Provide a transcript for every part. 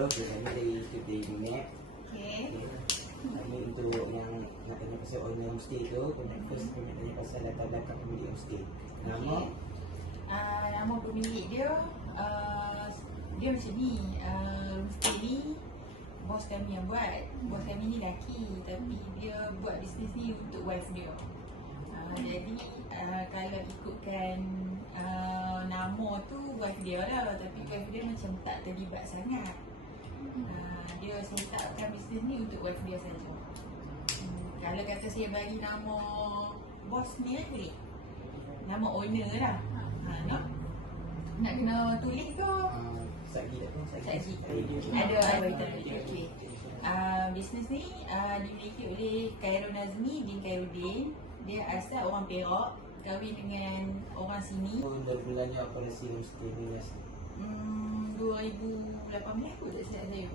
Okay, kami dari Today Map. Okay. Kami untuk yang nak tanya pasal owner homestay tu, first kami tanya pasal latar belakang pemilik homestay. Nama? Nama pemilik dia, dia macam ni, homestay ni bos kami yang buat. Bos kami ni lelaki tapi dia buat bisnes ni untuk wife dia. Jadi kalau ikutkan nama tu wife dia lah, tapi wife dia macam tak terlibat sangat. Dia set upkan bisnes ni untuk wife dia saja. Kalau kata saya bagi nama bos ni boleh? Nama owner lah. Nak kena tulis ke? Satgi tak tahu? Satgi. Ada okey. Bisnes ni dimiliki oleh Khairul Nazmi bin Khairuddin. Dia asal orang Perak, kahwin dengan orang sini. Berbulannya operasi homestay ni biasa? 2018 kot tak silap saya.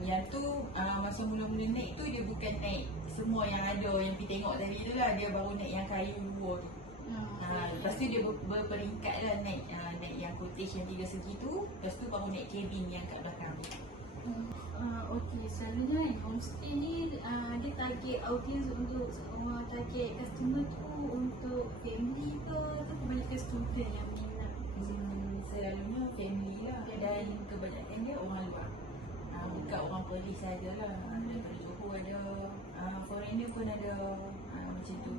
Yang tu masa mula-mula naik tu dia bukan naik semua yang ada yang pergi tengok tadi tu lah. Dia baru naik yang kayu luar tu. Lepas tu dia berperingkat lah naik yang cottage yang 3 segi tu. Lepas tu baru naik cabin yang kat belakang. Okey, selalunya homestay ni dia target audience untuk target customer tu untuk family ke atau kebanyakan student yang minat? Selalunya family lah dan kebanyakan dia orang luar. Bukan orang Perlis sajalah. Daripada Johor ada, foreigner pun ada macam tu.